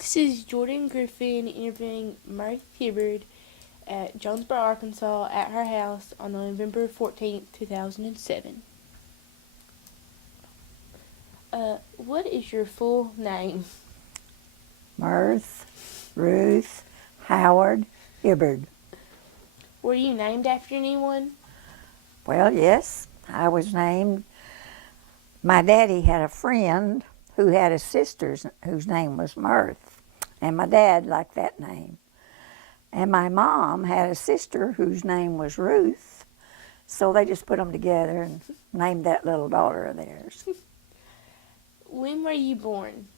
This is Jordan Griffin interviewing Myrth Hibbard at Jonesboro, Arkansas at her house on November 14th, 2007. What is your full name? Myrth Ruth Howard Hibbard. Were you named after anyone? Well, yes, I was named. My daddy had a friend who had a sister whose name was Myrth, and my dad liked that name. And my mom had a sister whose name was Ruth, so they just put them together and named that little daughter of theirs. When were you born?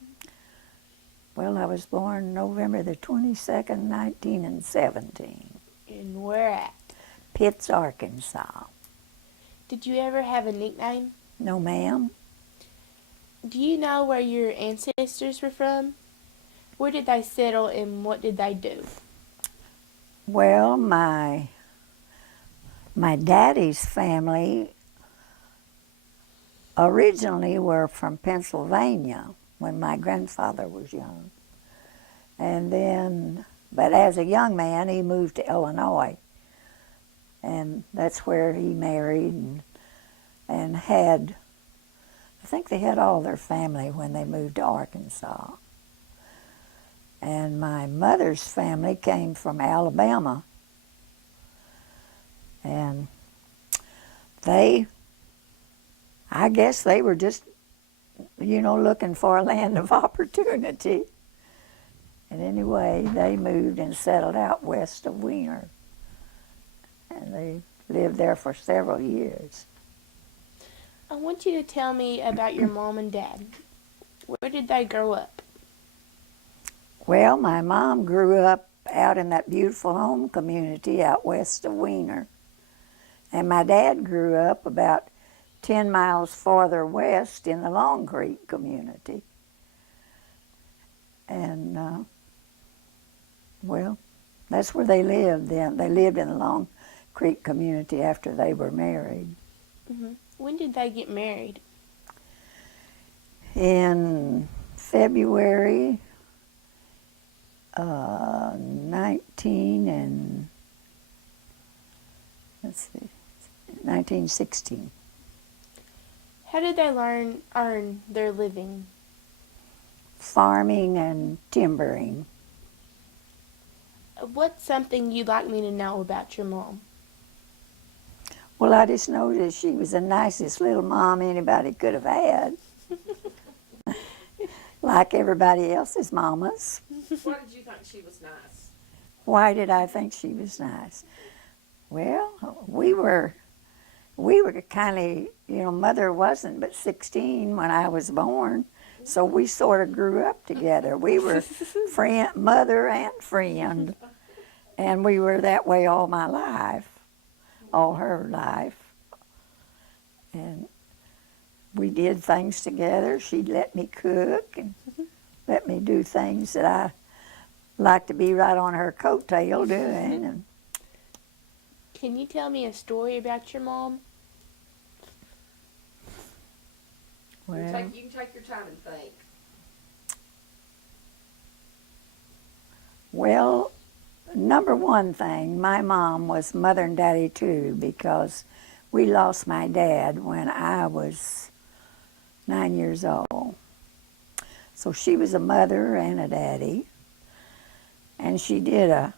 Well, I was born November the 22nd, 1917, And where at? Pitts, Arkansas. Did you ever have a nickname? No, ma'am. Do you know where your ancestors were from? Where did they settle and what did they do? Well, my daddy's family originally were from Pennsylvania when my grandfather was young. And then, but as a young man, he moved to Illinois. And that's where he married and had, I think they had all their family when they moved to Arkansas. And my mother's family came from Alabama. And I guess they were just, looking for a land of opportunity. And anyway, they moved and settled out west of Wiener. And they lived there for several years. I want you to tell me about your mom and dad. Where did they grow up? Well, my mom grew up out in that beautiful home community out west of Wiener. And my dad grew up about 10 miles farther west in the Long Creek community. And, well, that's where they lived then. They lived in the Long Creek community after they were married. Mm-hmm. When did they get married? In February 1916. How did they earn their living? Farming and timbering. What's something you'd like me to know about your mom? Well, I just know that she was the nicest little mom anybody could have had. Like everybody else's mamas. Why did you think she was nice? Why did I think she was nice? Well, we were kind of, Mother wasn't but 16 when I was born, so we sort of grew up together. We were mother and friend, and we were that way all my life, all her life. And we did things together. She'd let me cook and let me do things that I liked to be right on her coattail doing. And can you tell me a story about your mom? well, You can take your time and think. Well, number one thing, my mom was mother and daddy too, because we lost my dad when I was 9 years old. So she was a mother and a daddy, and she did a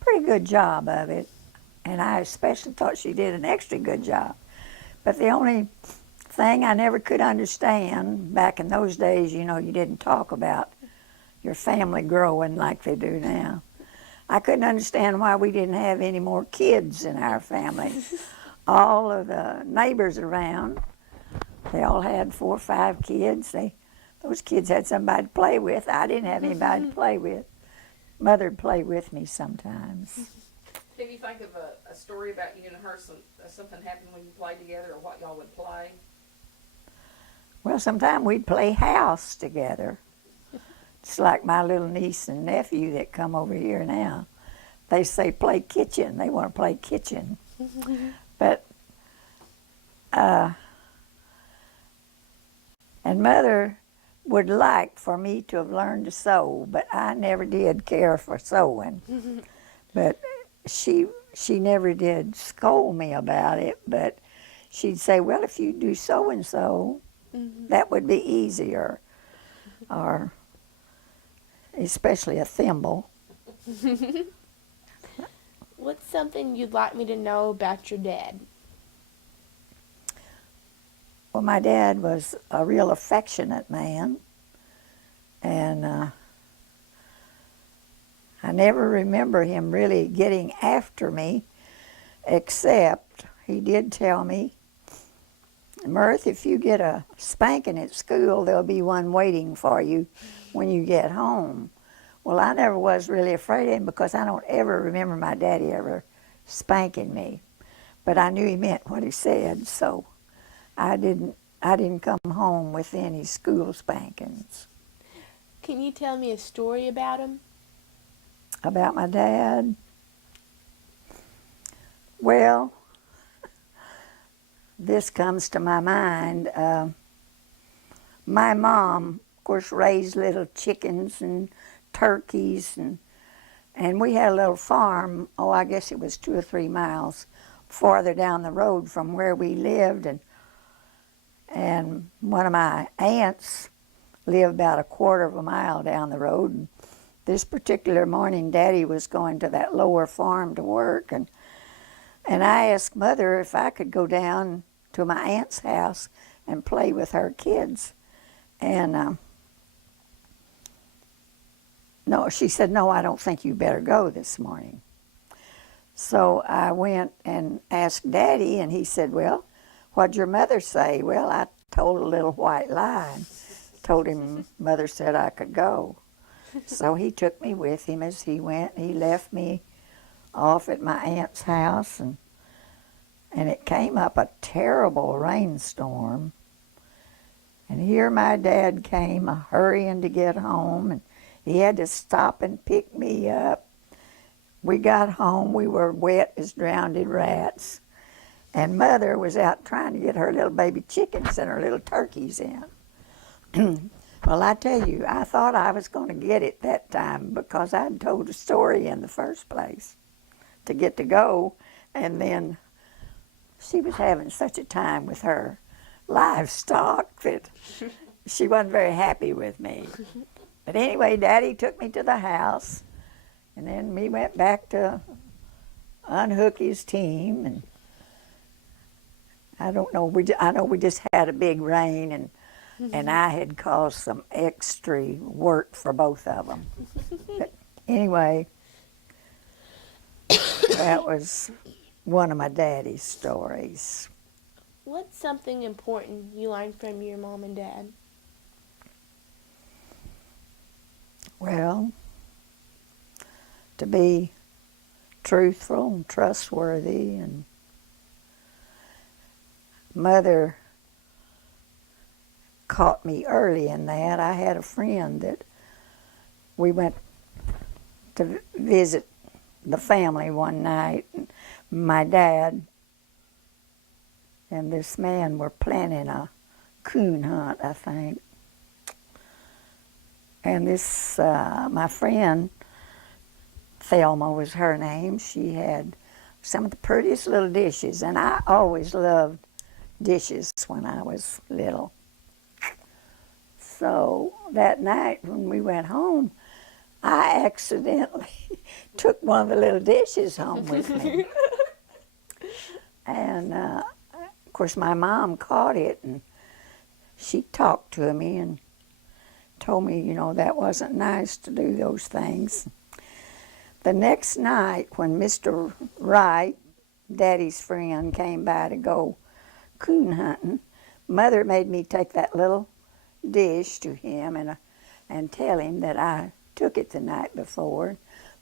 pretty good job of it, and I especially thought she did an extra good job. But the only thing I never could understand, back in those days, you didn't talk about your family growing like they do now. I couldn't understand why we didn't have any more kids in our family. All of the neighbors around, they all had 4 or 5 kids. Those kids had somebody to play with. I didn't have anybody to play with. Mother'd play with me sometimes. Can you think of a story about you and her, something happened when you played together, or what y'all would play? Well, sometimes we'd play house together. It's like my little niece and nephew that come over here now. They say play kitchen. They want to play kitchen. But, and Mother would like for me to have learned to sew, but I never did care for sewing. But she never did scold me about it, but she'd say, well, if you do so and so, that would be easier. Or especially a thimble. What's something you'd like me to know about your dad? Well, my dad was a real affectionate man, and I never remember him really getting after me, except he did tell me, Myrth, if you get a spanking at school, there'll be one waiting for you when you get home. Well, I never was really afraid of him because I don't ever remember my daddy ever spanking me. But I knew he meant what he said, so I didn't come home with any school spankings. Can you tell me a story about him? About my dad? Well, this comes to my mind. My mom, of course, raised little chickens and turkeys, and we had a little farm, I guess it was 2 or 3 miles farther down the road from where we lived, and one of my aunts lived about a quarter of a mile down the road. And this particular morning, Daddy was going to that lower farm to work, and I asked Mother if I could go down to my aunt's house and play with her kids. And no, she said, no, I don't think you better go this morning. So I went and asked Daddy, and he said, well, what'd your mother say? Well, I told a little white lie and told him Mother said I could go. So he took me with him as he went. He left me off at my aunt's house, and it came up a terrible rainstorm. And here my dad came hurrying to get home, and he had to stop and pick me up. We got home, we were wet as drowned rats, and Mother was out trying to get her little baby chickens and her little turkeys in. Well, I tell you, I thought I was going to get it that time because I'd told a story in the first place to get to go, and then she was having such a time with her livestock that she wasn't very happy with me. But anyway, Daddy took me to the house, and then we went back to unhook his team, and I don't know, I know we just had a big rain, and I had caused some extra work for both of them. But anyway, that was one of my daddy's stories. What's something important you learned from your mom and dad? Well, to be truthful and trustworthy, and Mother caught me early in that. I had a friend that we went to visit the family one night, and my dad and this man were planning a coon hunt, I think. And this, my friend, Thelma was her name, she had some of the prettiest little dishes, and I always loved dishes when I was little. So that night when we went home, I accidentally took one of the little dishes home with me. And of course my mom caught it, and she talked to me and told me, you know, that wasn't nice to do those things. The next night when Mr. Wright, Daddy's friend, came by to go coon hunting, Mother made me take that little dish to him and tell him that I took it the night before,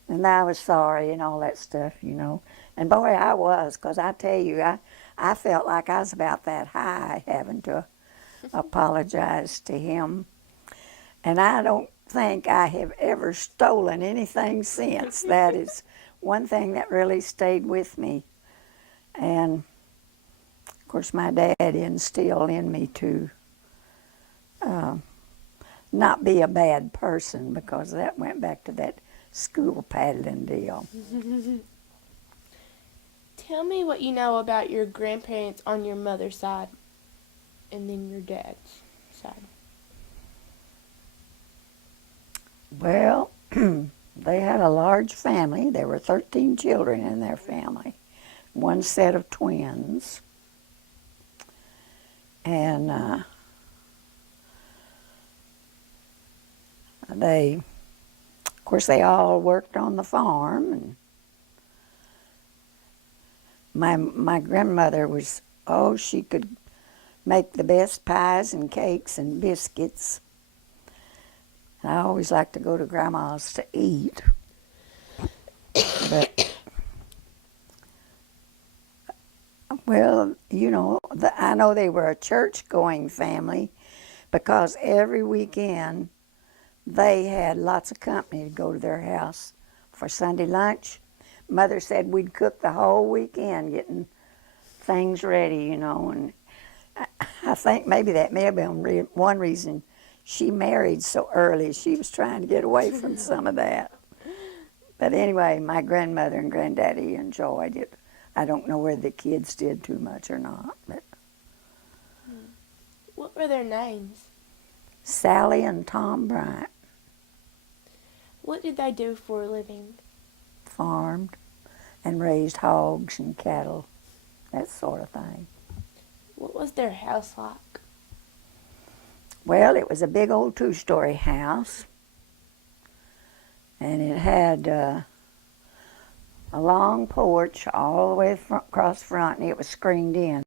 and I was sorry and all that stuff, you know. And boy, I was, because I tell you, I felt like I was about that high having to apologize to him. And I don't think I have ever stolen anything since. That is one thing that really stayed with me. And of course my dad instilled in me to not be a bad person, because that went back to that school paddling deal. Tell me what you know about your grandparents on your mother's side and then your dad's side. Well, they had a large family. There were 13 children in their family, one set of twins. And of course, they all worked on the farm. And my grandmother was, she could make the best pies and cakes and biscuits. And I always liked to go to Grandma's to eat. But, well, I know they were a church-going family, because every weekend they had lots of company to go to their house for Sunday lunch. Mother said we'd cook the whole weekend getting things ready, and I think maybe that may have been one reason she married so early. She was trying to get away from some of that. But anyway, my grandmother and granddaddy enjoyed it. I don't know whether the kids did too much or not. But What were their names? Sally and Tom Bryant What did they do for a living? farmed and raised hogs and cattle, that sort of thing. What was their house like? Well, it was a big old 2-story house, and it had a long porch all the way across front, and it was screened in.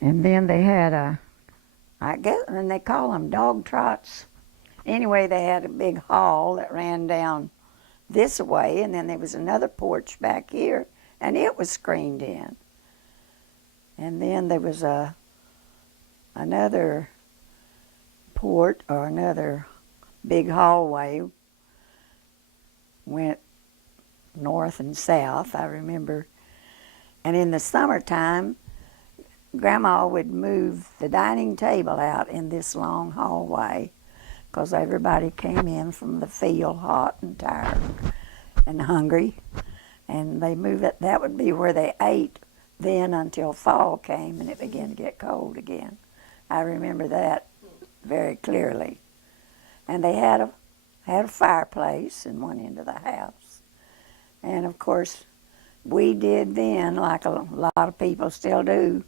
And then they had I guess, and they call them dog trots. Anyway, they had a big hall that ran down this way, and then there was another porch back here, and it was screened in. And then there was another port, or another big hallway, went north and south, I remember. And in the summertime, Grandma would move the dining table out in this long hallway, because everybody came in from the field hot and tired and hungry, and they moved it. That would be where they ate then until fall came and it began to get cold again. I remember that very clearly. And they had a fireplace in one end of the house. And of course, we did then, like a lot of people still do,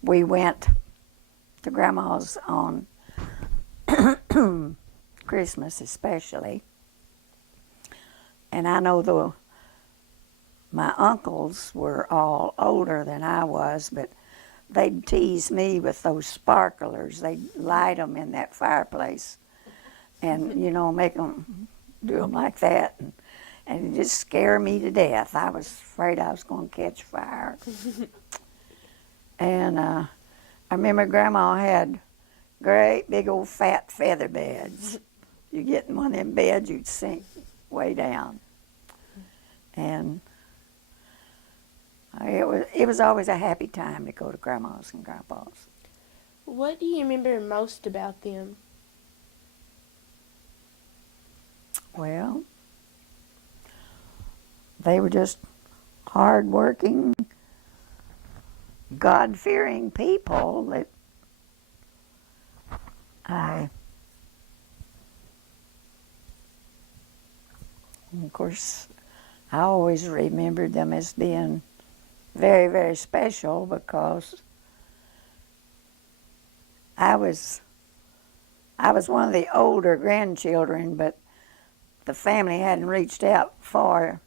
we went to Grandma's on Christmas especially. And I know my uncles were all older than I was, but they'd tease me with those sparklers. They'd light them in that fireplace and, make them do them like that. And it just scared me to death. I was afraid I was going to catch fire. And I remember Grandma had great big old fat feather beds. You get in one of them beds, you'd sink way down. And it was always a happy time to go to Grandma's and Grandpa's. What do you remember most about them? Well, they were just hard-working, God-fearing people that of course, I always remembered them as being very, very special, because I was one of the older grandchildren, but the family hadn't reached out far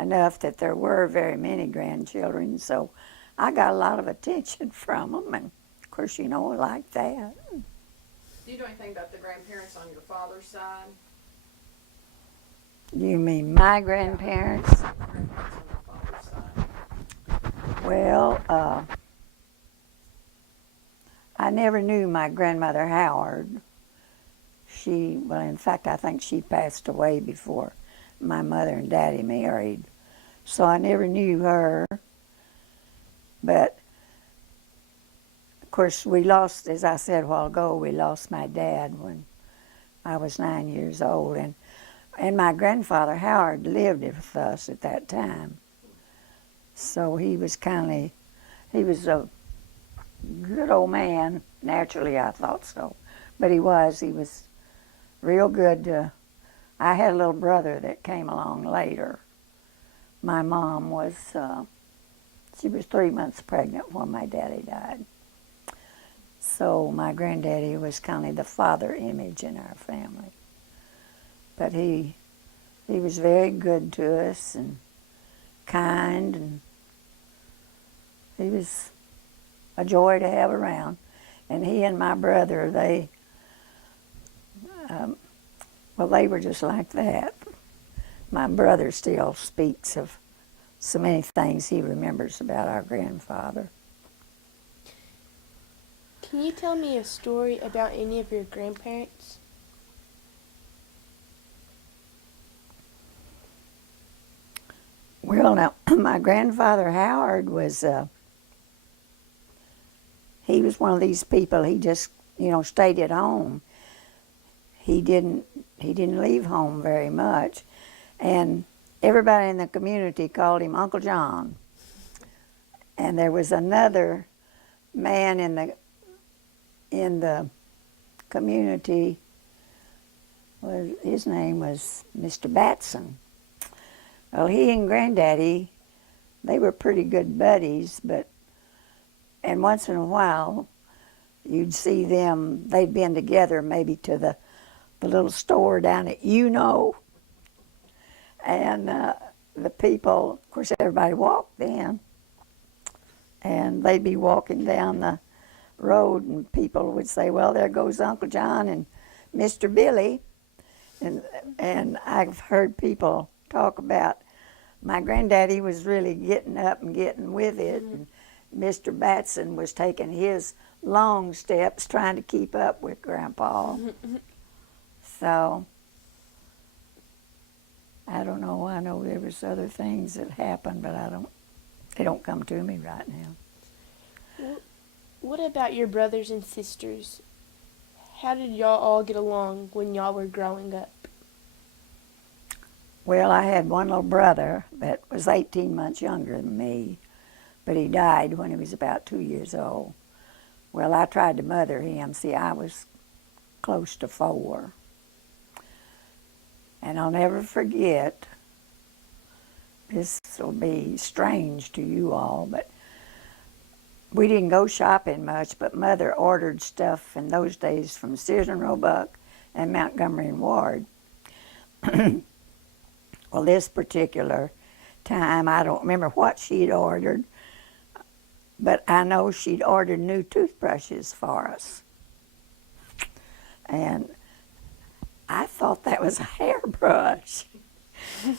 enough that there were very many grandchildren, so I got a lot of attention from them, and of course, I like that. Do you know anything about the grandparents on your father's side? You mean my grandparents? Yeah, grandparents on your father's side. Well, I never knew my grandmother Howard. In fact, I think she passed away before my mother and daddy married. So I never knew her. But, of course, we lost, as I said a while ago, we lost my dad when I was 9 years old. And my grandfather, Howard, lived with us at that time. So he was he was a good old man. Naturally, I thought so. But he was real good. I had a little brother that came along later. My mom was, she was 3 months pregnant when my daddy died. So my granddaddy was kind of the father image in our family. But he was very good to us and kind, and he was a joy to have around. And he and my brother, they were just like that. My brother still speaks of so many things he remembers about our grandfather. Can you tell me a story about any of your grandparents? Well, now, my grandfather Howard was, he was one of these people, he just, stayed at home. He didn't leave home very much. And everybody in the community called him Uncle John. And there was another man in the community, his name was Mr. Batson. Well, he and Granddaddy, they were pretty good buddies, and once in a while, you'd see them, they'd been together maybe to the little store down at and the people, of course, everybody walked then, and they'd be walking down the road, and people would say, well, there goes Uncle John and Mr. Billy, and I've heard people talk about my granddaddy was really getting up and getting with it, and Mr. Batson was taking his long steps trying to keep up with Grandpa. So, I don't know. I know there was other things that happened, but they don't come to me right now. What about your brothers and sisters? How did y'all all get along when y'all were growing up? Well, I had one little brother that was 18 months younger than me, but he died when he was about 2 years old. Well, I tried to mother him. See, I was close to 4. And I'll never forget, this will be strange to you all, but we didn't go shopping much, but Mother ordered stuff in those days from Sears and Roebuck and Montgomery and Ward. Well, this particular time, I don't remember what she'd ordered, but I know she'd ordered new toothbrushes for us. And I thought that was a hairbrush.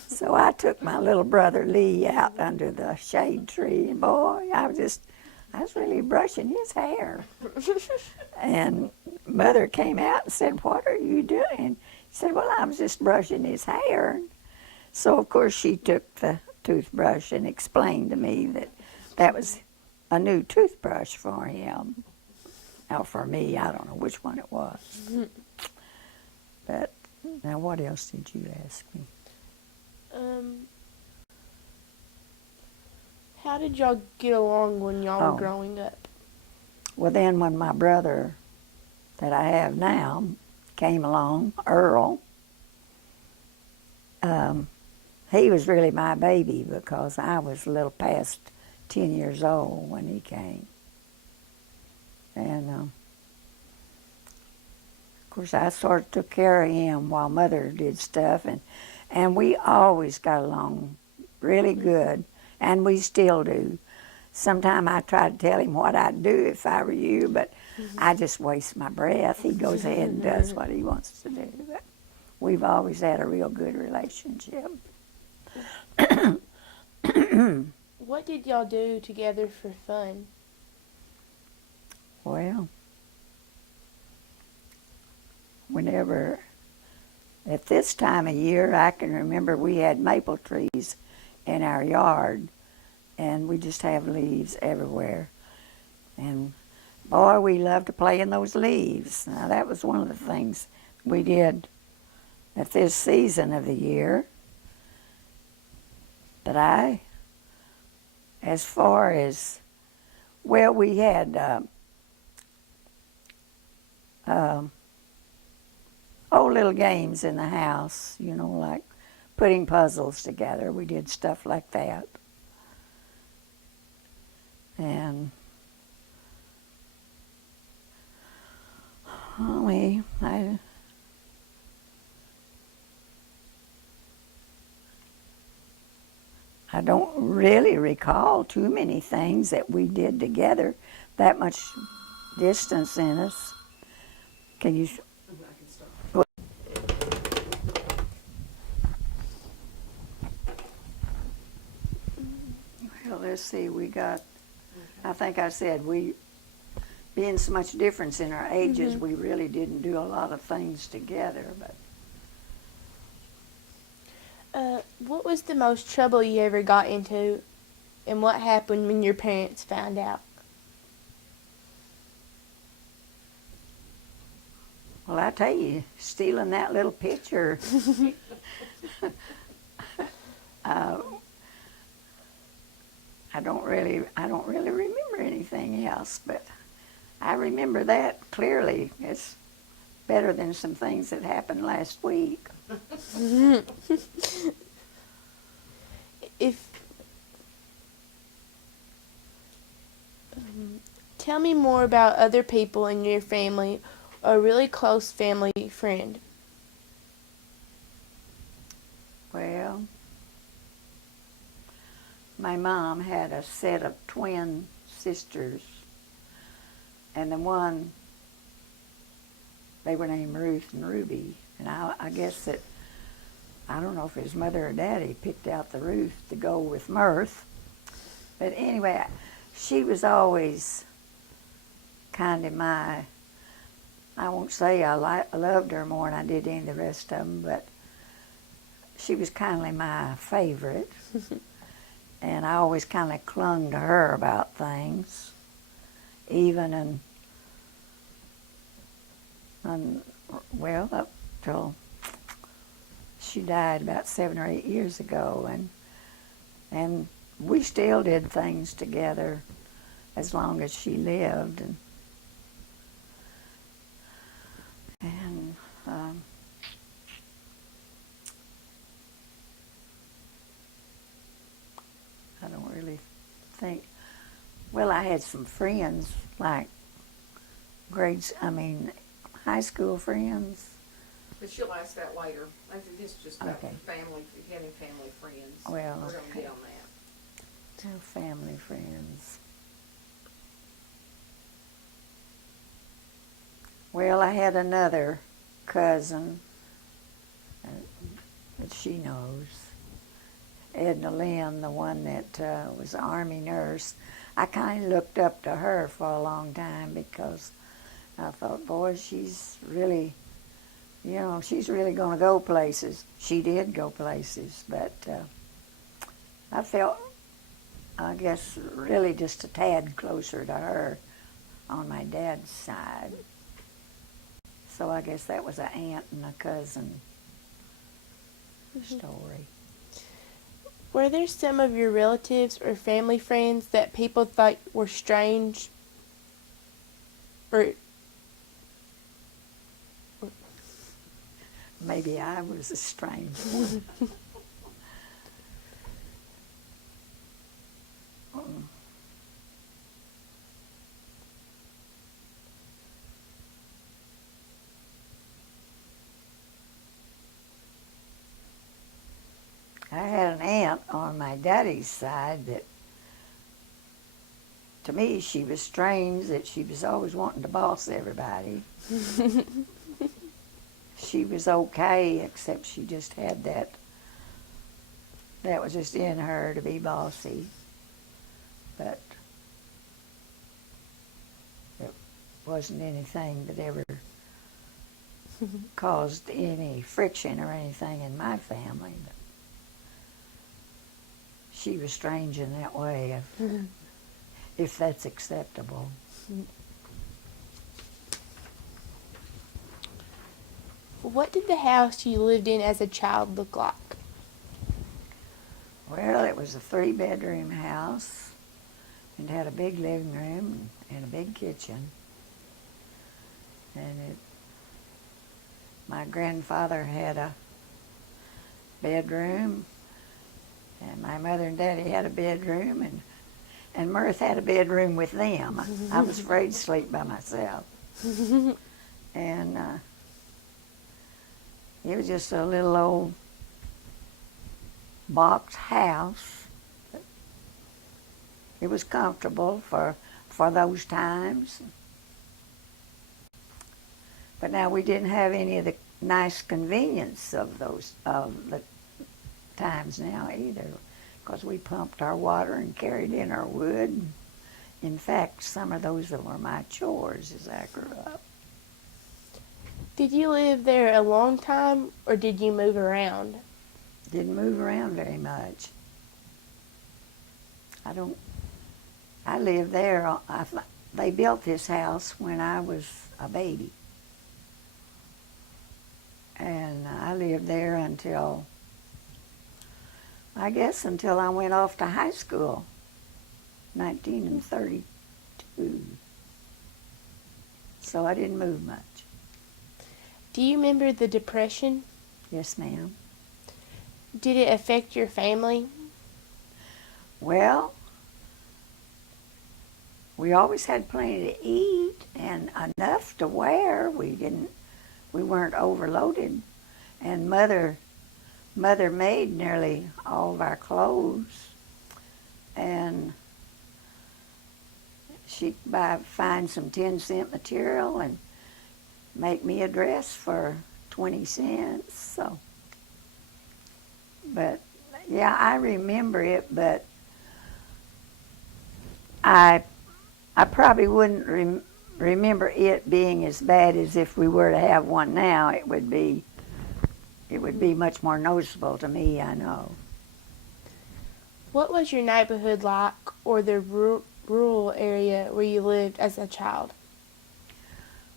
So I took my little brother Lee out under the shade tree, and boy, I was really brushing his hair. And Mother came out and said, "What are you doing?" He said, "Well, I was just brushing his hair." So, of course, she took the toothbrush and explained to me that was a new toothbrush for him. Now, for me, I don't know which one it was. But, now, what else did you ask me? How did y'all get along when y'all were growing up? Well, then when my brother that I have now came along, Earl, he was really my baby because I was a little past 10 years old when he came. And, of course, I sort of took care of him while Mother did stuff, and we always got along really good, and we still do. Sometimes I try to tell him what I'd do if I were you, but I just waste my breath. He goes ahead and does what he wants to do. But we've always had a real good relationship. What did y'all do together for fun? Well, whenever, at this time of year, I can remember we had maple trees in our yard, and we just have leaves everywhere. And Boy, we loved to play in those leaves. Now, that was one of the things we did at this season of the year. But as far as, well, we had old little games in the house, you know, like putting puzzles together. We did stuff like that. And I don't really recall too many things that we did together, that much distance in us. Can you? I can start. Well, let's see, we got, I think I said, being so much difference in our ages, we really didn't do a lot of things together, but What was the most trouble you ever got into, and what happened when your parents found out? well, I tell you, stealing that little picture, I don't really remember anything else, but I remember that clearly. It's better than some things that happened last week. If Tell me more about other people in your family, or a really close family friend. Well, my mom had a set of twin sisters, and the one, they were named Ruth and Ruby, and I guess that, I don't know if his mother or daddy picked out the Ruth to go with Myrth, but anyway, she was always kind of I won't say I loved her more than I did any of the rest of them, but she was kind of my favorite. And I always kind of clung to her about things, even well, up till she died about 7 or 8 years ago, and we still did things together as long as she lived, and I don't really think. Well, I had some friends, like high school friends. But she'll ask that later. I think this is just about Okay. family, having family friends. Well, We're going to okay. get on that. No family friends. Well, I had another cousin that she knows, Edna Lynn, the one that was an Army nurse. I kind of looked up to her for a long time because I thought, boy, she's really, she's really going to go places. She did go places, but I felt, I guess, really just a tad closer to her on my dad's side. So I guess that was an aunt and a cousin story. Were there some of your relatives or family friends that people thought were strange? Or Maybe I was a strange one. I had an aunt on my daddy's side that, to me, she was strange, that she was always wanting to boss everybody. She was okay, except she just had that was just in her to be bossy. But it wasn't anything that ever caused any friction or anything in my family. But she was strange in that way, if that's acceptable. What did the house you lived in as a child look like? Well, it was a 3-bedroom house. It had a big living room and a big kitchen. And my grandfather had a bedroom, and my mother and daddy had a bedroom, and Myrth had a bedroom with them. I was afraid to sleep by myself. And it was just a little old box house. It was comfortable for those times. But now we didn't have any of the nice convenience of the times now either, because we pumped our water and carried in our wood. In fact, some of those were my chores as I grew up. Did you live there a long time, or did you move around? Didn't move around very much. I lived there. They built this house when I was a baby. And I lived there until I went off to high school, 1932. So I didn't move much. Do you remember the Depression? Yes, ma'am. Did it affect your family? Well, we always had plenty to eat and enough to wear. We weren't overloaded. And Mother made nearly all of our clothes. And she'd find some 10-cent material and make me a dress for 20 cents. So, but yeah, I remember it, but I probably wouldn't remember it being as bad as if we were to have one now. It would be much more noticeable to me, I know. What was your neighborhood like, or the rural area where you lived as a child?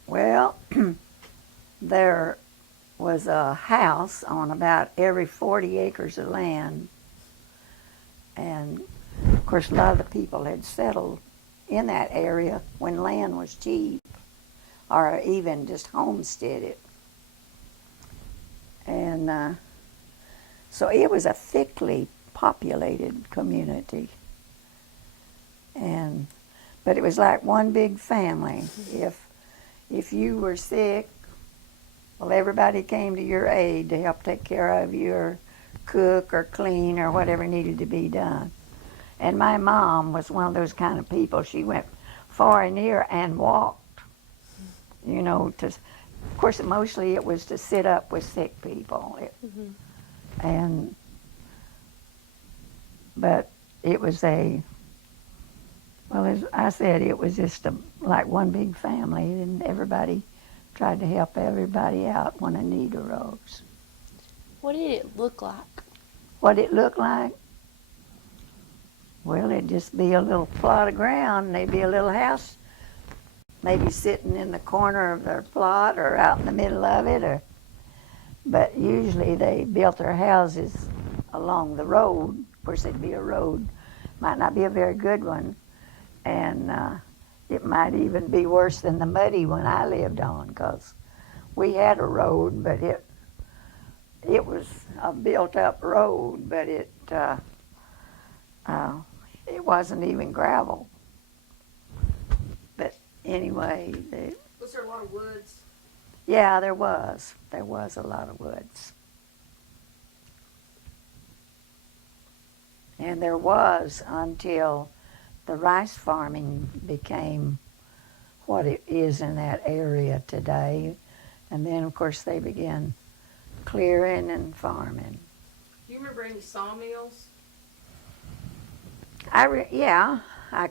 Well, there was a house on about every 40 acres of land. And, of course, a lot of the people had settled in that area when land was cheap, or even just homesteaded. And so it was a thickly populated community. But it was like one big family. If you were sick, well, everybody came to your aid to help take care of you, or cook or clean or whatever needed to be done. And my mom was one of those kind of people. She went far and near and walked, of course, mostly it was to sit up with sick people. But it was as I said, it was just like one big family, and everybody tried to help everybody out when a need arose. What did it look like? What it looked like? Well, it'd just be a little plot of ground, and there'd be a little house maybe sitting in the corner of their plot or out in the middle of it. But usually they built their houses along the road. Of course, there'd be a road. Might not be a very good one, and it might even be worse than the muddy one I lived on, because we had a road, but it was a built-up road, but it wasn't even gravel. But anyway, Was there a lot of woods? Yeah, there was. There was a lot of woods. And there was until the rice farming became what it is in that area today. And then, of course, they began clearing and farming. Do you remember any sawmills? I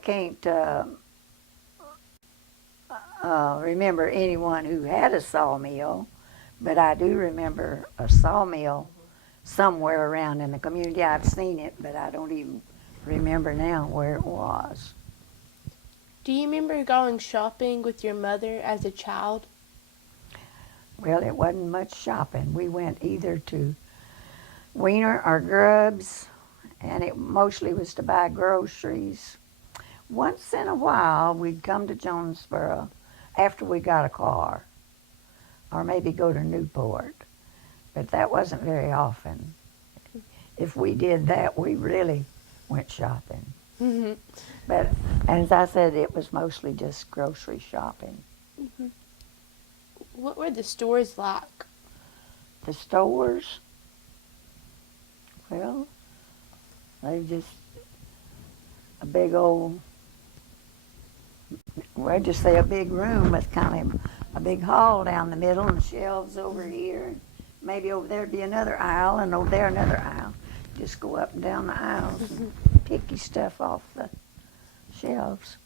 can't remember anyone who had a sawmill, but I do remember a sawmill somewhere around in the community. I've seen it, but I don't even remember now where it was. Do you remember going shopping with your mother as a child? Well, it wasn't much shopping. We went either to Wiener or Grubbs, and it mostly was to buy groceries. Once in a while, we'd come to Jonesboro after we got a car, or maybe go to Newport, but that wasn't very often. If we did that, we really went shopping. Mm-hmm. But as I said, it was mostly just grocery shopping. Mm-hmm. What were the stores like? The stores, well, they just a big old, well, I'd just say a big room with kind of a big hall down the middle and shelves over here. Maybe over there'd be another aisle, and over there another aisle. Just go up and down the aisles and pick your stuff off the shelves.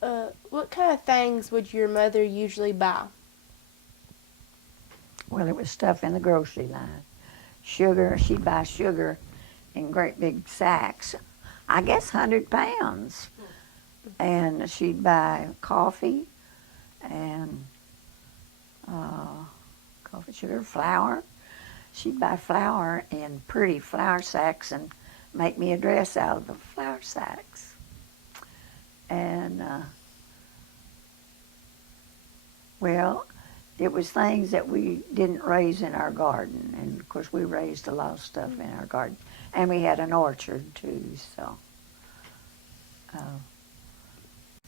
What kind of things would your mother usually buy? Well, it was stuff in the grocery line. Sugar, she'd buy sugar in great big sacks. I guess 100 pounds. And she'd buy coffee and coffee, sugar, flour. She'd buy flour in pretty flour sacks and make me a dress out of the flour sacks. And, well, it was things that we didn't raise in our garden. And, of course, we raised a lot of stuff in our garden. And we had an orchard, too, so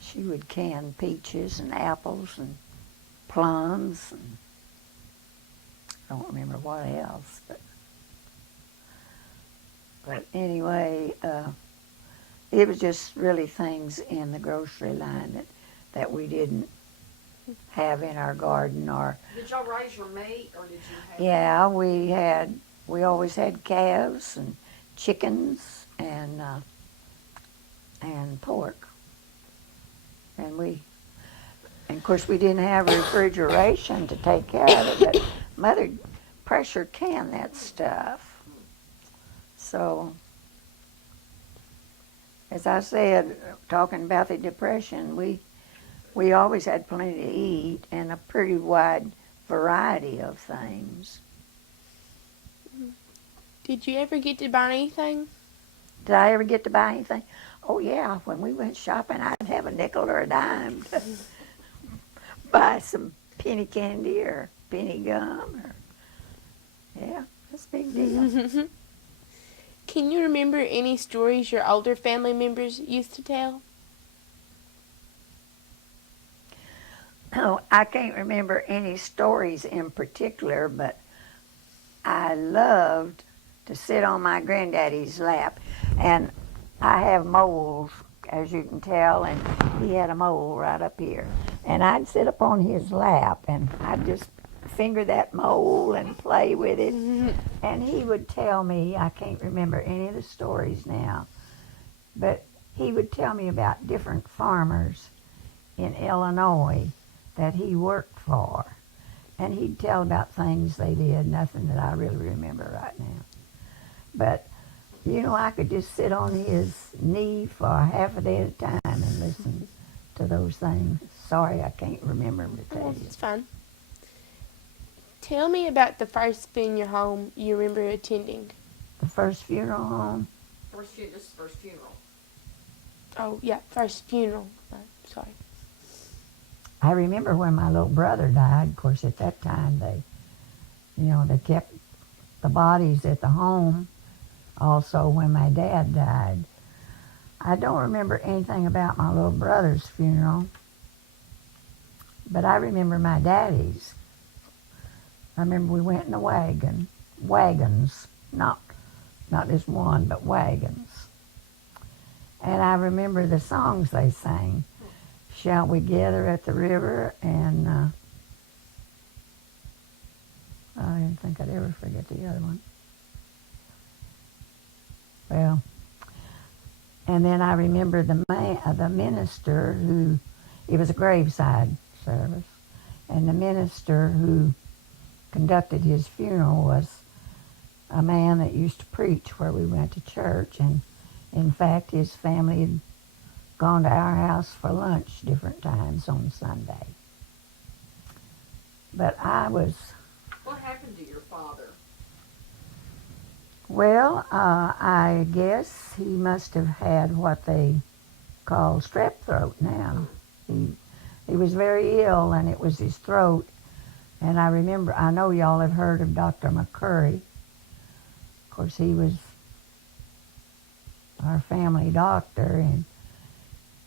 she would can peaches and apples and plums and I don't remember what else. But anyway, it was just really things in the grocery line that we didn't have in our garden. Or Did y'all raise your meat, or did you have? yeah, we always had calves and chickens and pork. And of course we didn't have refrigeration to take care of it, but Mother pressure canned that stuff. So, as I said, talking about the Depression, we always had plenty to eat and a pretty wide variety of things. Did you ever get to buy anything? Did I ever get to buy anything? Oh yeah, when we went shopping, I'd have a nickel or a dime to buy some penny candy or penny gum. Yeah, that's a big deal. Can you remember any stories your older family members used to tell? Oh, I can't remember any stories in particular, but I loved to sit on my granddaddy's lap. And I have moles, as you can tell, and he had a mole right up here. And I'd sit up on his lap, and I'd just finger that mole and play with it. And he would tell me, I can't remember any of the stories now, but he would tell me about different farmers in Illinois that he worked for. And he'd tell about things they did, nothing that I really remember right now. But, you know, I could just sit on his knee for half a day at a time and listen to those things. Sorry, I can't remember to tell you. It's fine. Tell me about the first funeral home you remember attending. The first funeral home? This is the first funeral. Oh, yeah, first funeral. Sorry. I remember when my little brother died. Of course, at that time, they kept the bodies at the home. Also, when my dad died. I don't remember anything about my little brother's funeral, but I remember my daddy's. I remember we went in a wagons, not just one, but wagons. And I remember the songs they sang. Shall we gather at the river? And I didn't think I'd ever forget the other one. Well, and then I remember the minister who, it was a graveside service, and the minister who conducted his funeral was a man that used to preach where we went to church, and in fact his family had gone to our house for lunch different times on Sunday. But I was, What happened to your father? well, I guess he must have had what they call strep throat now. He was very ill, and it was his throat. And I remember, I know y'all have heard of Dr. McCurry. Of course, he was our family doctor, and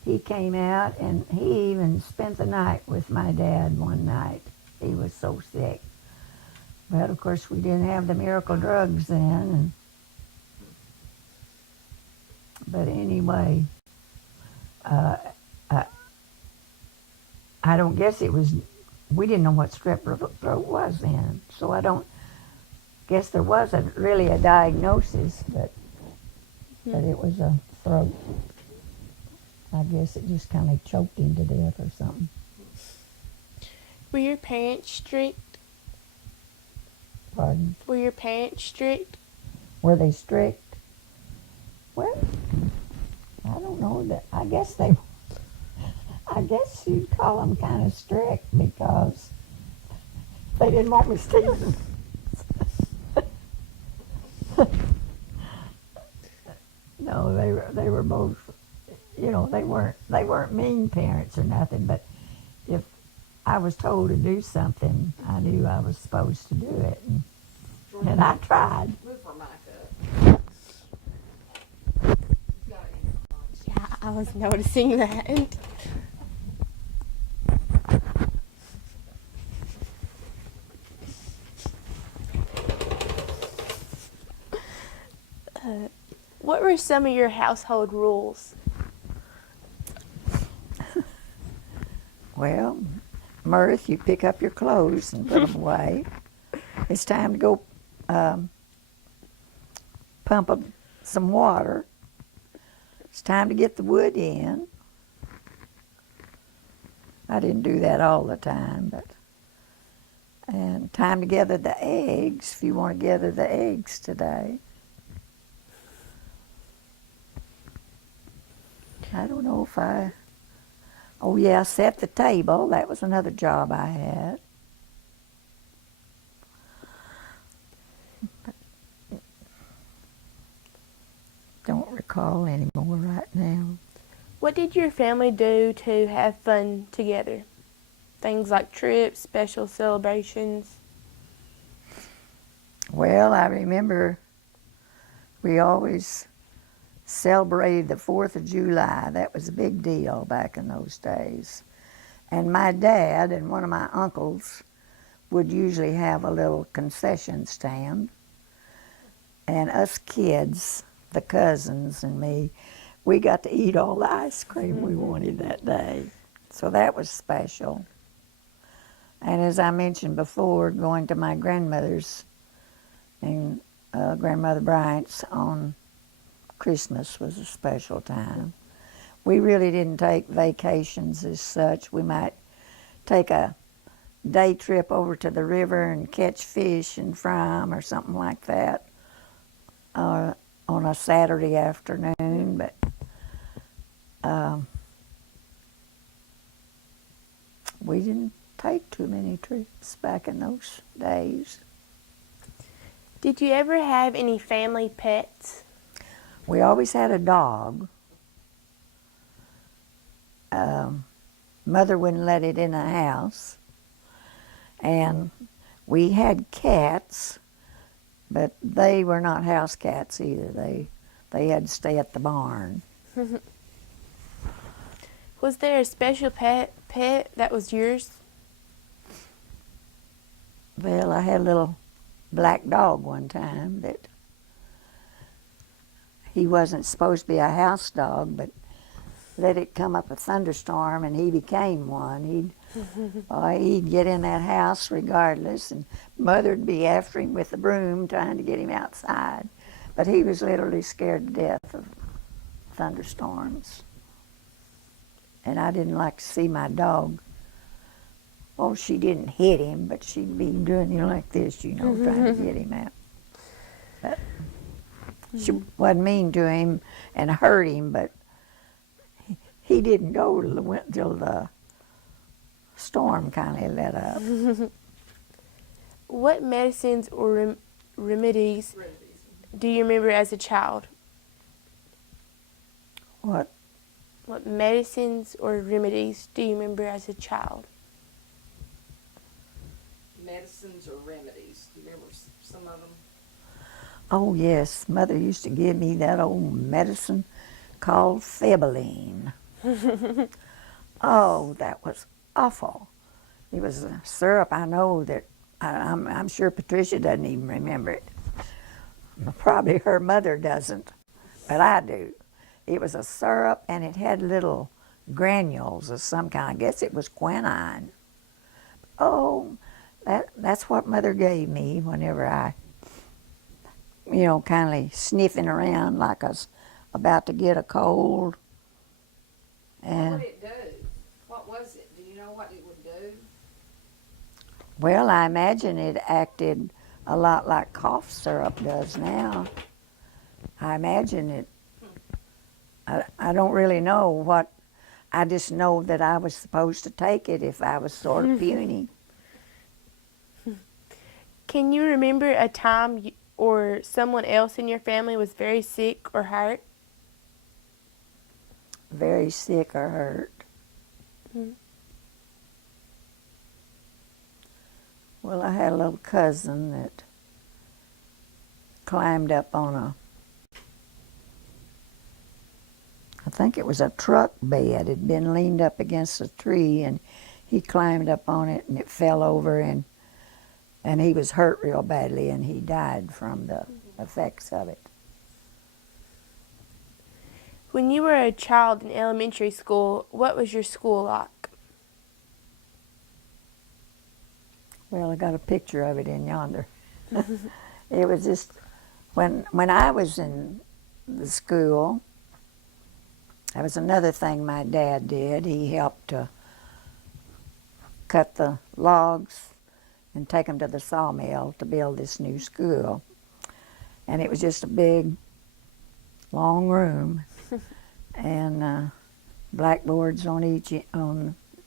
he came out, and he even spent the night with my dad one night. He was so sick. But, of course, we didn't have the miracle drugs then. But anyway, I don't guess it was, we didn't know what strep throat was then. So I don't guess there wasn't really a diagnosis, but it was a throat. I guess it just kind of choked him to death or something. Were your parents strict? Pardon? Were your parents strict? Were they strict? Well, I don't know. I guess you'd call them kind of strict because they didn't want me stealing. No, they were both, they weren't mean parents or nothing, but if I was told to do something, I knew I was supposed to do it, and I tried. Move her mic up. You've got it. Yeah, I was noticing that. What were some of your household rules? Well, Myrth, you pick up your clothes and put them away. It's time to go pump up some water. It's time to get the wood in. I didn't do that all the time, and time to gather the eggs, if you want to gather the eggs today. I don't know if oh yeah, set the table. That was another job I had. Don't recall anymore right now. What did your family do to have fun together? Things like trips, special celebrations? Well, I remember we always celebrated the 4th of July. That was a big deal back in those days. And my dad and one of my uncles would usually have a little concession stand. And us kids, the cousins and me, we got to eat all the ice cream we wanted that day. So that was special. And as I mentioned before, going to my grandmother's and Grandmother Bryant's on Christmas was a special time. We really didn't take vacations as such. We might take a day trip over to the river and catch fish and fry 'em or something like that on a Saturday afternoon, but we didn't take too many trips back in those days. Did you ever have any family pets? We always had a dog. Mother wouldn't let it in the house. And we had cats, but they were not house cats either. They had to stay at the barn. Was there a special pet that was yours? Well, I had a little black dog one time that he wasn't supposed to be a house dog, but let it come up a thunderstorm and he became one. He'd get in that house regardless, and Mother'd be after him with the broom trying to get him outside. But he was literally scared to death of thunderstorms. And I didn't like to see my dog. Well, she didn't hit him, but she'd be doing like this, trying to get him out. But she wasn't mean to him and hurt him, but he didnnt go till the storm kind of let up. What medicines or remedies Remedies. do you remember as a child? What? What medicines or remedies do you remember as a child? Medicines or remedies. Do you remember some of them? Oh, yes. Mother used to give me that old medicine called Fibroline. Oh, that was awful. It was a syrup. I know that I'm sure Patricia doesn't even remember it. Probably her mother doesn't, but I do. It was a syrup, and it had little granules of some kind. I guess it was quinine. Oh, that's what Mother gave me whenever I, kind of sniffing around like I was about to get a cold. What And would it do? What was it? Do you know what it would do? well, I imagine it acted a lot like cough syrup does now. I imagine it. I don't really know what. I just know that I was supposed to take it if I was sort of puny. Can you remember a time or someone else in your family was very sick or hurt? Very sick or hurt. Mhm. Well, I had a little cousin that climbed up on I think it was a truck bed. It had been leaned up against a tree, and he climbed up on it, and it fell over, and he was hurt real badly, and he died from the effects of it. When you were a child in elementary school, what was your school like? Well, I got a picture of it in yonder. It was just when I was in the school. That was another thing my dad did. He helped to cut the logs and take them to the sawmill to build this new school. And it was just a big, long room, and blackboards on each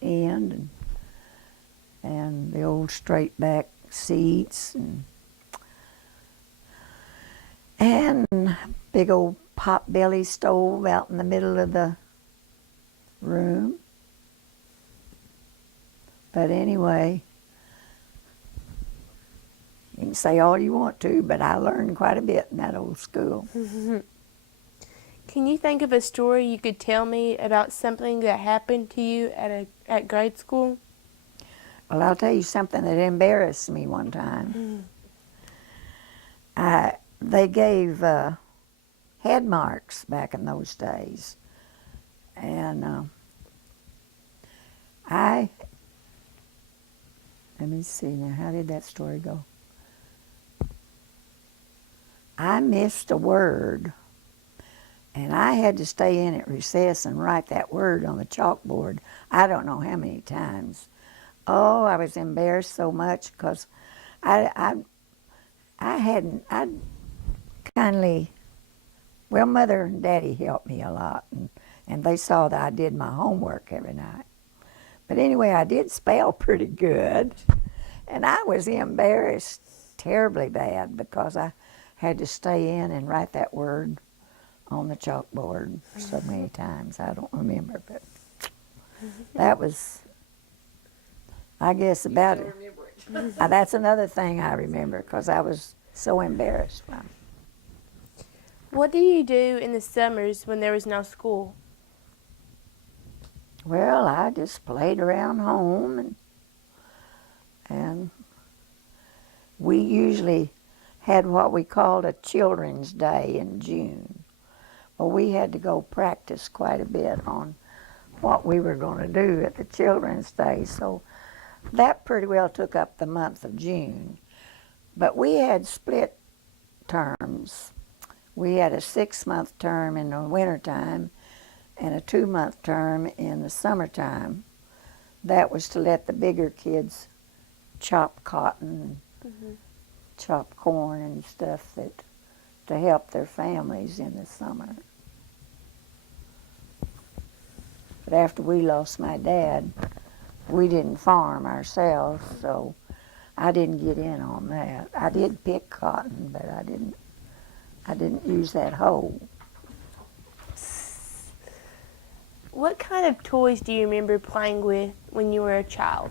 end, and the old straight back seats, and big old pot-belly stove out in the middle of the room. But anyway, you can say all you want to, but I learned quite a bit in that old school. Can you think of a story you could tell me about something that happened to you at grade school? Well, I'll tell you something that embarrassed me one time. They gave head marks back in those days, and let me see now, how did that story go? I missed a word, and I had to stay in at recess and write that word on the chalkboard. I don't know how many times. Oh, I was embarrassed so much because I'd kindly, well, Mother and Daddy helped me a lot, and they saw that I did my homework every night. But anyway, I did spell pretty good, and I was embarrassed terribly bad because I had to stay in and write that word on the chalkboard so many times. I don't remember, but that was, I guess, about You it. still remember it. That's another thing I remember because I was so embarrassed from it. What do you do in the summers when there was no school? Well, I just played around home, and we usually had what we called a Children's Day in June. Well, we had to go practice quite a bit on what we were going to do at the Children's Day, so that pretty well took up the month of June. But we had split terms. We had a 6-month term in the wintertime and a 2-month term in the summertime. That was to let the bigger kids chop cotton, chop corn and stuff to help their families in the summer. But after we lost my dad, we didn't farm ourselves, so I didn't get in on that. I did pick cotton, but I didn't use that hoe. What kind of toys do you remember playing with when you were a child?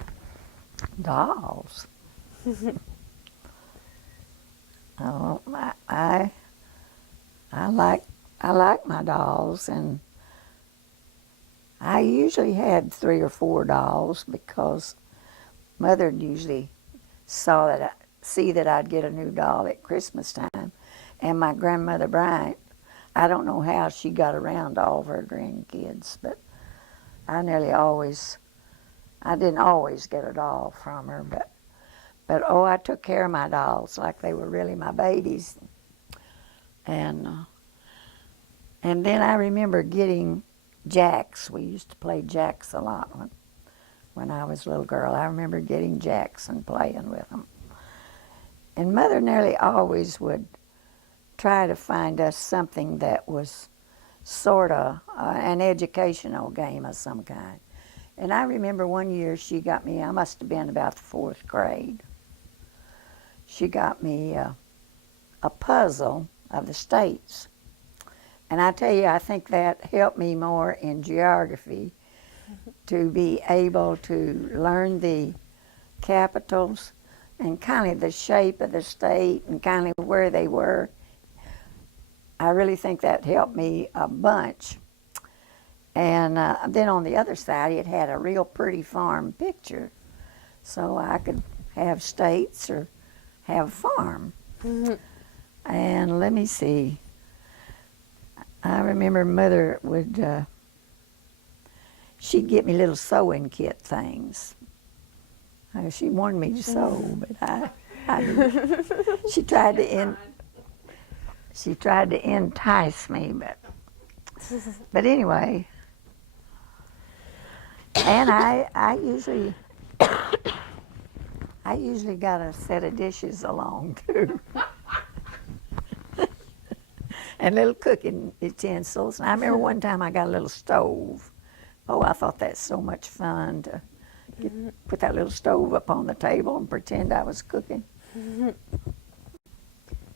Dolls. Oh, I like my dolls, and I usually had 3 or 4 dolls because Mother usually see that I'd get a new doll at Christmas time, and my grandmother Bryant. I don't know how she got around all of her grandkids, but I didn't always get a doll from her, but oh, I took care of my dolls like they were really my babies. And then I remember getting jacks. We used to play jacks a lot when I was a little girl. I remember getting jacks and playing with them. And Mother nearly always would try to find us something that was sort of an educational game of some kind. And I remember one year she got me, I must have been about the 4th grade, she got me a puzzle of the states. And I tell you, I think that helped me more in geography to be able to learn the capitals and kind of the shape of the state and kind of where they were. I really think that helped me a bunch. And then on the other side, it had a real pretty farm picture. So I could have states or have farm. And let me see. I remember Mother would, she'd get me little sewing kit things. She wanted me to sew, but I didn't. She tried to entice me, but anyway. And I usually got a set of dishes along too. And little cooking utensils. And I remember one time I got a little stove. Oh, I thought that's so much fun to put that little stove up on the table and pretend I was cooking.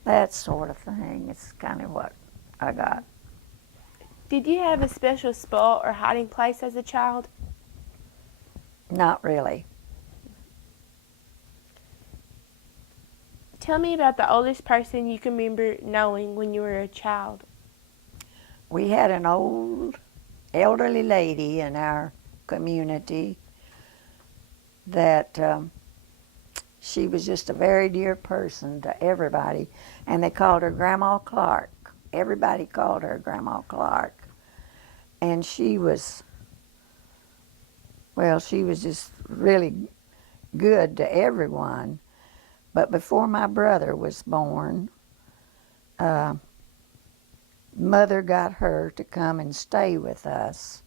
That sort of thing. It's kind of what I got. Did you have a special spot or hiding place as a child? Not really. Tell me about the oldest person you can remember knowing when you were a child. We had an old elderly lady in our community that she was just a very dear person to everybody, and they called her Grandma Clark. Everybody called her Grandma Clark. And she was just really good to everyone. But before my brother was born, Mother got her to come and stay with us.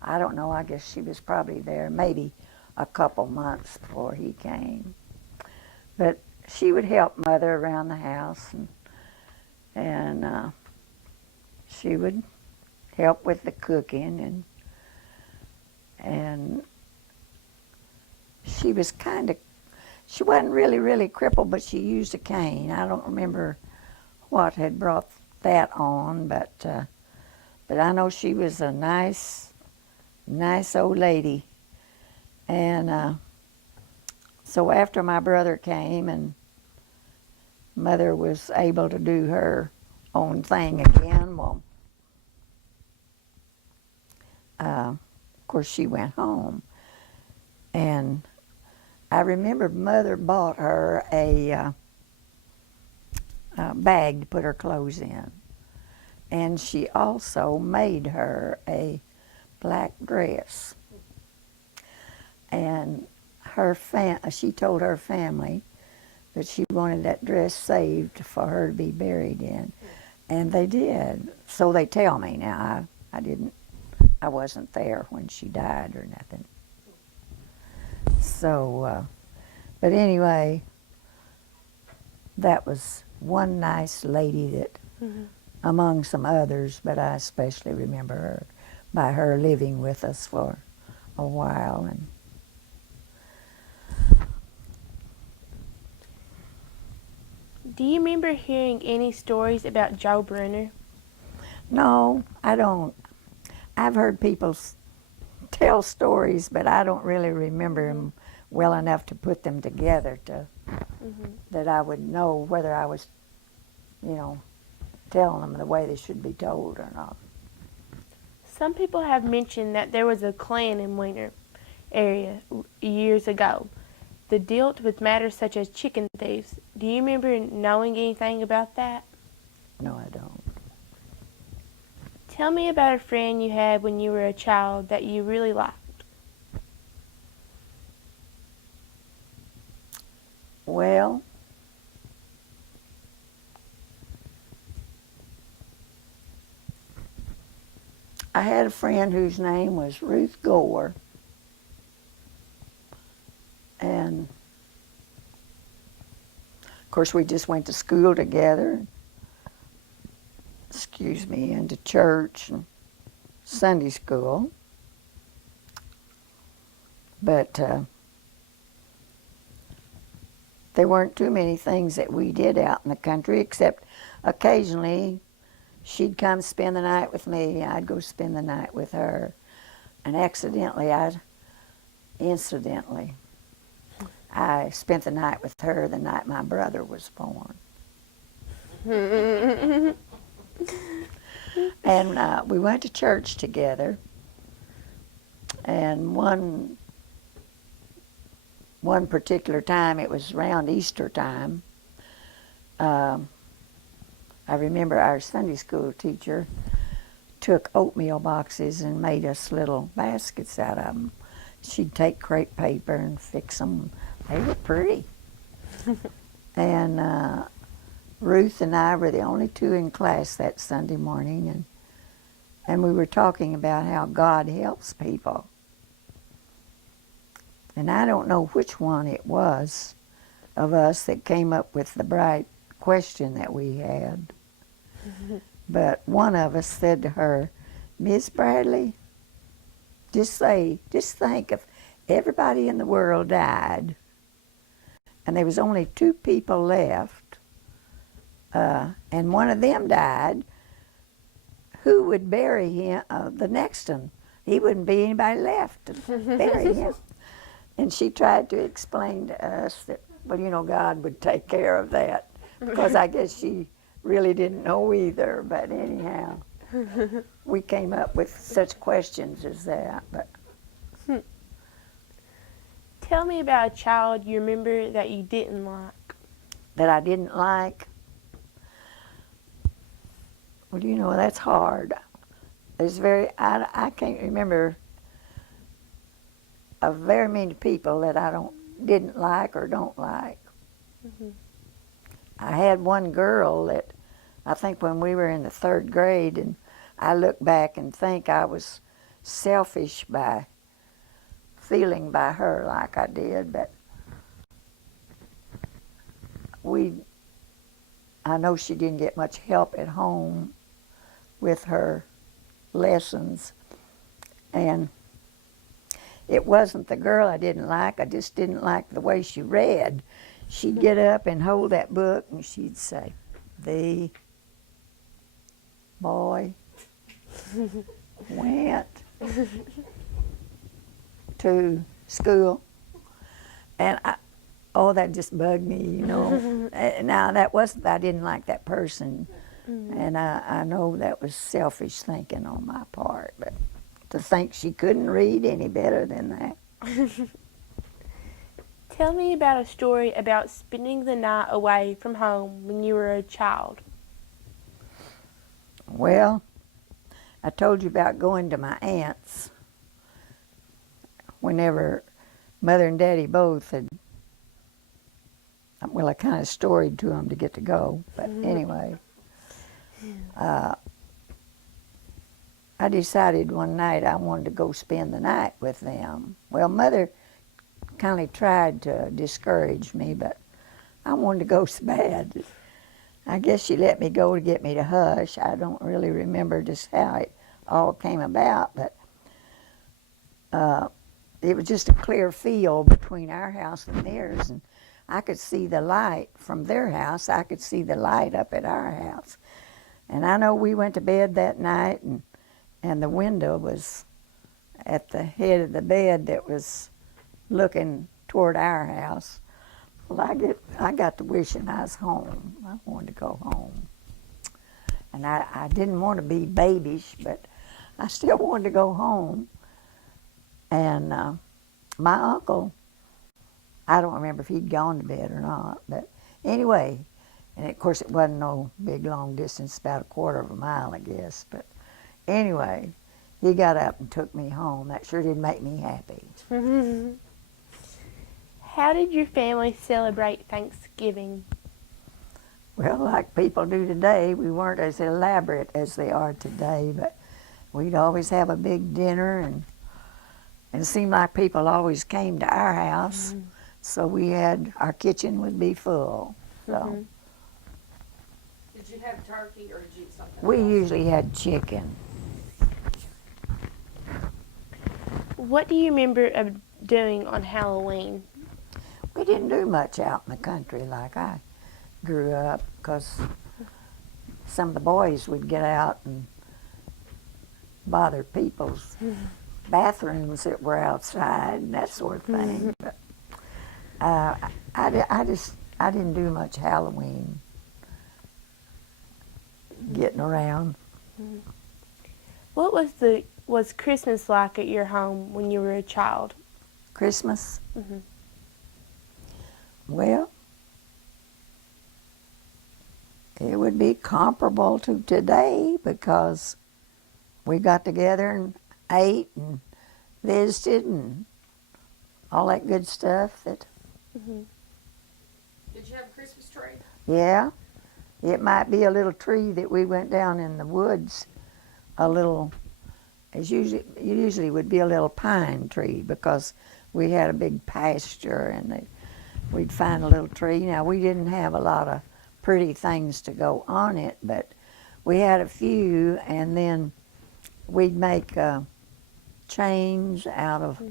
I don't know, I guess she was probably there maybe a couple months before he came. But she would help Mother around the house, and she would help with the cooking, and she was she wasn't really crippled, but she used a cane. I don't remember what had brought that on, but I know she was a nice old lady. And so after my brother came and Mother was able to do her own thing again, well, of course she went home. And I remember Mother bought her a bag to put her clothes in. And she also made her a black dress. And she told her family that she wanted that dress saved for her to be buried in. And they did. So they tell me. Now, I wasn't there when she died or nothing. So, but anyway, that was one nice lady that, among some others, but I especially remember her by her living with us for a while. Do you remember hearing any stories about Joe Brunner? No, I don't. I've heard people tell stories, but I don't really remember them well enough to put them together to that I would know whether I was, telling them the way they should be told or not. Some people have mentioned that there was a clan in Wiener area years ago that dealt with matters such as chicken thieves. Do you remember knowing anything about that? No, I don't. Tell me about a friend you had when you were a child that you really liked. Well, I had a friend whose name was Ruth Gore. And, of course, we just went to school together. And to church and Sunday school. But there weren't too many things that we did out in the country, except occasionally she'd come spend the night with me. I'd go spend the night with her. And incidentally, I spent the night with her the night my brother was born. And we went to church together. And one particular time, it was around Easter time, I remember our Sunday school teacher took oatmeal boxes and made us little baskets out of them. She'd take crepe paper and fix them. They were pretty. And Ruth and I were the only two in class that Sunday morning, and we were talking about how God helps people. And I don't know which one it was of us that came up with the bright question that we had. But one of us said to her, "Miss Bradley, just think if everybody in the world died and there was only two people left, and one of them died, who would bury him, the next one? He wouldn't be anybody left to bury him." And she tried to explain to us that, well, God would take care of that, because I guess she really didn't know either. But anyhow, we came up with such questions as that. But Tell me about a child you remember that you didn't like. that I didn't like. Well, that's hard. I can't remember of very many people that I didn't like or don't like. I had one girl that I think when we were in the 3rd grade, and I look back and think I was selfish by feeling by her like I did, but I know she didn't get much help at home with her lessons, and it wasn't the girl I didn't like. I just didn't like the way she read. She'd get up and hold that book and she'd say, "The boy went to school." And that just bugged me, Now, that wasn't, I didn't like that person. And I know that was selfish thinking on my part, but to think she couldn't read any better than that. Tell me about a story about spending the night away from home when you were a child. Well, I told you about going to my aunt's whenever Mother and Daddy both had, well, I kind of storied to them to get to go, but anyway. I decided one night I wanted to go spend the night with them. Well, Mother kind of tried to discourage me, but I wanted to go so bad. I guess she let me go to get me to hush. I don't really remember just how it all came about, but it was just a clear field between our house and theirs, and I could see the light from their house. I could see the light up at our house. And I know we went to bed that night, and the window was at the head of the bed that was looking toward our house. Well, I got to wishing I was home. I wanted to go home. And I didn't want to be babyish, but I still wanted to go home. And my uncle, I don't remember if he'd gone to bed or not, but anyway, and of course it wasn't no big long distance, about a quarter of a mile, I guess. But anyway, he got up and took me home. That sure did make me happy. How did your family celebrate Thanksgiving? Well, like people do today, we weren't as elaborate as they are today, but we'd always have a big dinner, and it seemed like people always came to our house, so our kitchen would be full. So Did you have turkey or did you eat something we else? usually had chicken. What do you remember of doing on Halloween? We didn't do much out in the country like I grew up, because some of the boys would get out and bother people's bathrooms that were outside and that sort of thing. But I didn't do much Halloween getting around. What was Christmas like at your home when you were a child? Christmas? Mhm. Well, it would be comparable to today, because we got together and ate and visited and all that good stuff. Did you have a Christmas tree? Yeah, it might be a little tree that we went down in the woods, it usually would be a little pine tree, because we had a big pasture, and we'd find a little tree. Now, we didn't have a lot of pretty things to go on it, but we had a few, and then we'd make chains out of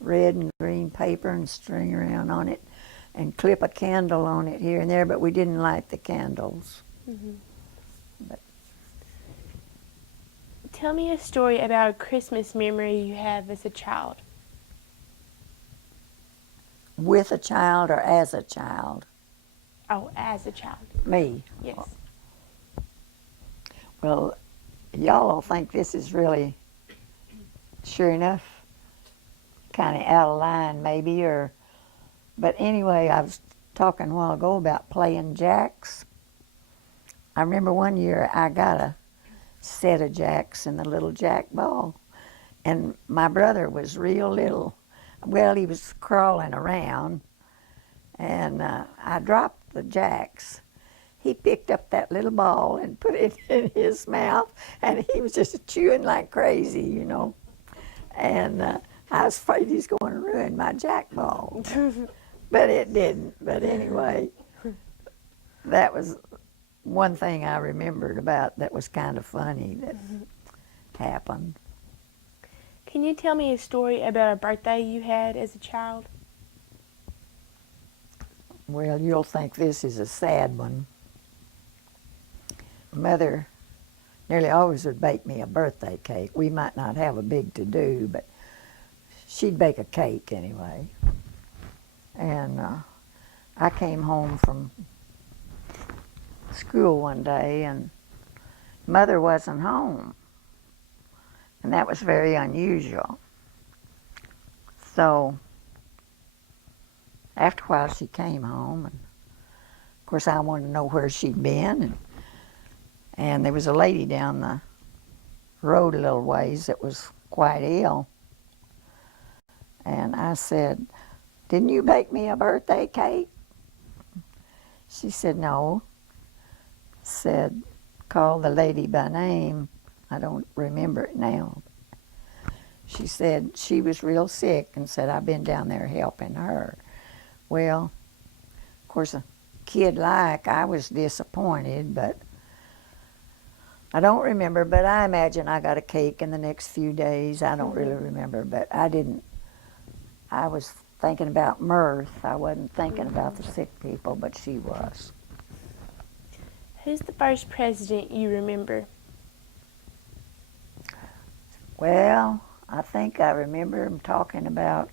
red and green paper and string around on it and clip a candle on it here and there, but we didn't light the candles. But Tell me a story about a Christmas memory you have as a child. with a child or as a child? Oh, as a child. Me. Yes. Well, y'all will think this is really, sure enough, kind of out of line maybe, but anyway, I was talking a while ago about playing jacks. I remember one year I got a set of jacks and the little jack ball, and my brother was real little. Well, he was crawling around, and I dropped the jacks. He picked up that little ball and put it in his mouth, and he was just chewing like crazy, you know. And I was afraid he's going to ruin my jack ball. But it didn't. But anyway, that was one thing I remembered about that was kind of funny that happened. Can you tell me a story about a birthday you had as a child? Well, you'll think this is a sad one. Mother nearly always would bake me a birthday cake. We might not have a big to-do, but she'd bake a cake anyway. And I came home from school one day, and Mother wasn't home. And that was very unusual. So after a while she came home, and of course I wanted to know where she'd been, and there was a lady down the road a little ways that was quite ill. And I said, "Didn't you bake me a birthday cake?" She said, "No." Said, called the lady by name. I don't remember it now. She said she was real sick and said, "I've been down there helping her." Well, of course, a kid like, I was disappointed, but I don't remember, but I imagine I got a cake in the next few days. I don't really remember, but I didn't. I was thinking about Myrth. I wasn't thinking about the sick people, but she was. Who's the first president you remember? Well, I think I remember him talking about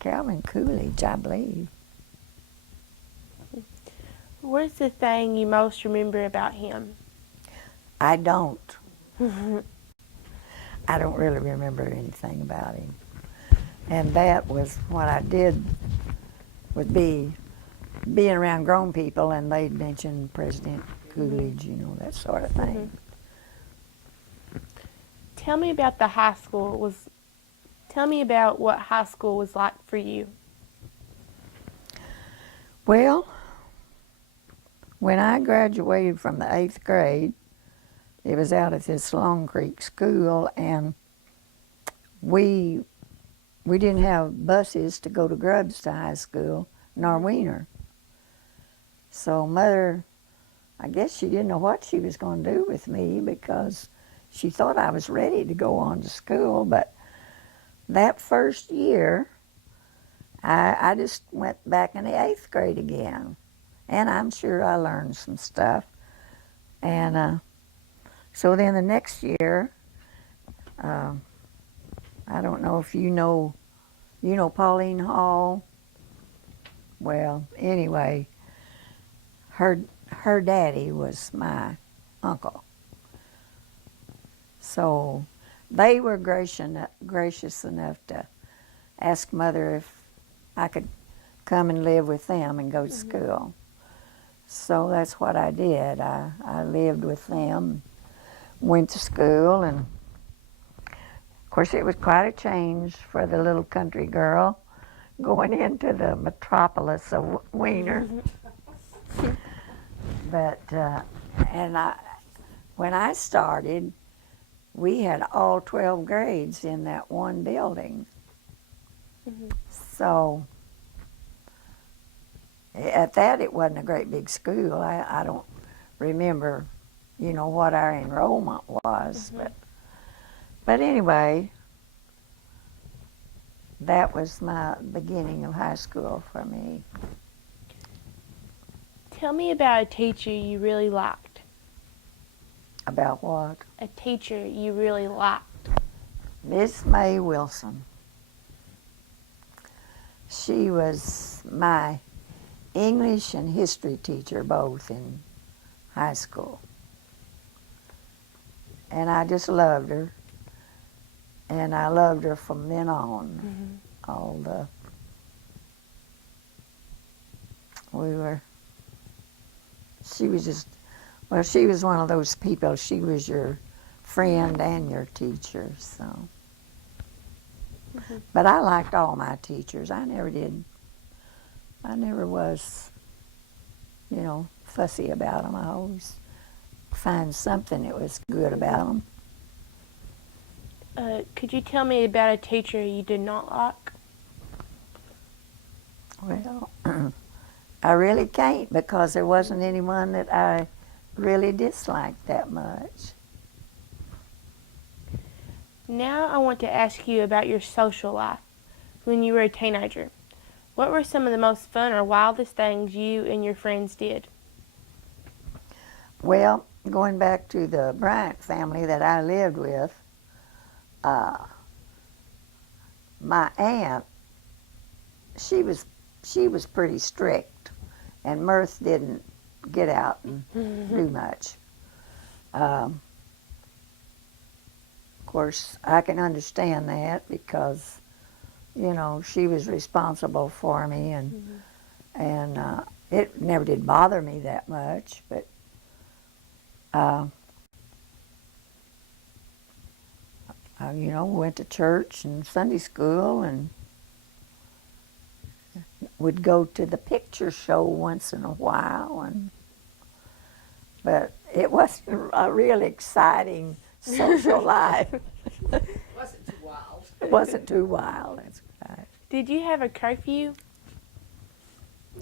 Calvin Coolidge, I believe. What's the thing you most remember about him? I don't. I don't really remember anything about him. And that was what I did, would be being around grown people and they'd mention President Coolidge, you know, that sort of thing. Tell me about the high school. Tell me about what high school was like for you. Well, when I graduated from the 8th grade, it was out at this Long Creek school, and we didn't have buses to go to Grubbs to high school, nor Wiener. So Mother, I guess she didn't know what she was going to do with me because she thought I was ready to go on to school. But that first year, I just went back in the 8th grade again. And I'm sure I learned some stuff. And so then the next year, I don't know if you know Pauline Hall. Well, anyway, her daddy was my uncle. So they were gracious enough to ask Mother if I could come and live with them and go to school. So that's what I did. I lived with them, went to school, and of course it was quite a change for the little country girl going into the metropolis of Wiener. But when I started, we had all 12 grades in that one building. So at that, it wasn't a great big school. I don't remember, what our enrollment was. But anyway, that was my beginning of high school for me. Tell me about a teacher you really liked. About what? A teacher you really liked. Miss May Wilson. She was my English and history teacher both in high school. And I just loved her. And I loved her from then on. She was one of those people, she was your friend and your teacher, so. But I liked all my teachers. I never was, fussy about them. I always find something that was good about them. Could you tell me about a teacher you did not like? Well, I really can't because there wasn't anyone that I really disliked that much. Now I want to ask you about your social life when you were a teenager. What were some of the most fun or wildest things you and your friends did? Well, going back to the Bryant family that I lived with, my aunt, she was pretty strict, and Myrth didn't get out and do much. Of course, I can understand that because, she was responsible for me, and it never did bother me that much, but went to church and Sunday school and would go to the picture show once in a while, but it wasn't a real exciting social life. Wasn't too wild. It wasn't too wild, that's right. Did you have a curfew?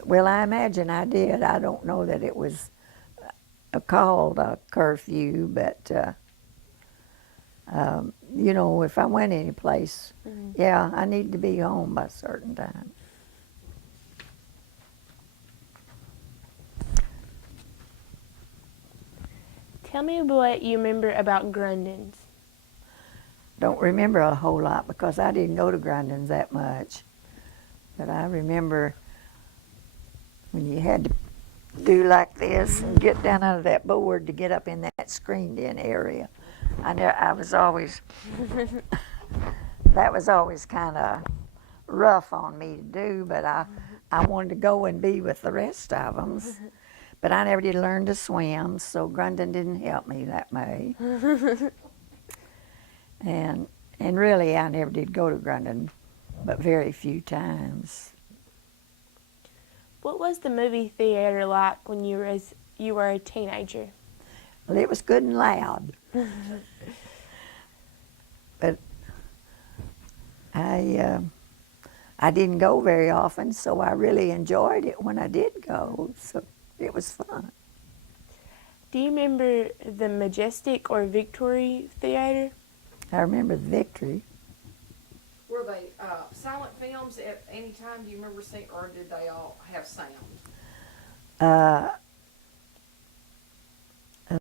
Well, I imagine I did. I don't know that it was called a curfew, but You know, if I went any place, Mhm. yeah, I need to be home by a certain time. Tell me what you remember about Grundens. Don't remember a whole lot because I didn't go to Grundens that much. But I remember when you had to do like this and get down under that board to get up in that screened-in area. I was always that was always kind of rough on me to do, but I wanted to go and be with the rest of them. But I never did learn to swim, so Grunden didn't help me that way. And really, I never did go to Grunden, but very few times. What was the movie theater like when you were a teenager? Well, it was good and loud. But I didn't go very often, so I really enjoyed it when I did go. So it was fun. Do you remember the Majestic or Victory Theater? I remember the Victory. Were they silent films at any time? Do you remember seeing, or did they all have sound?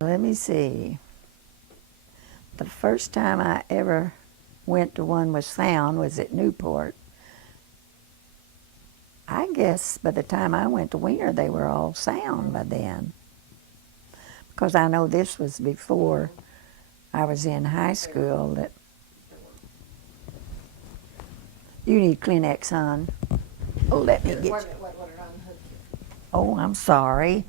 Let me see. The first time I ever went to one with sound was at Newport. I guess by the time I went to Wiener, they were all sound by then. Because I know this was before I was in high school. That you need Kleenex, hon. Oh, let me Wait a get minute, you. wait, unhook you. Oh, I'm sorry.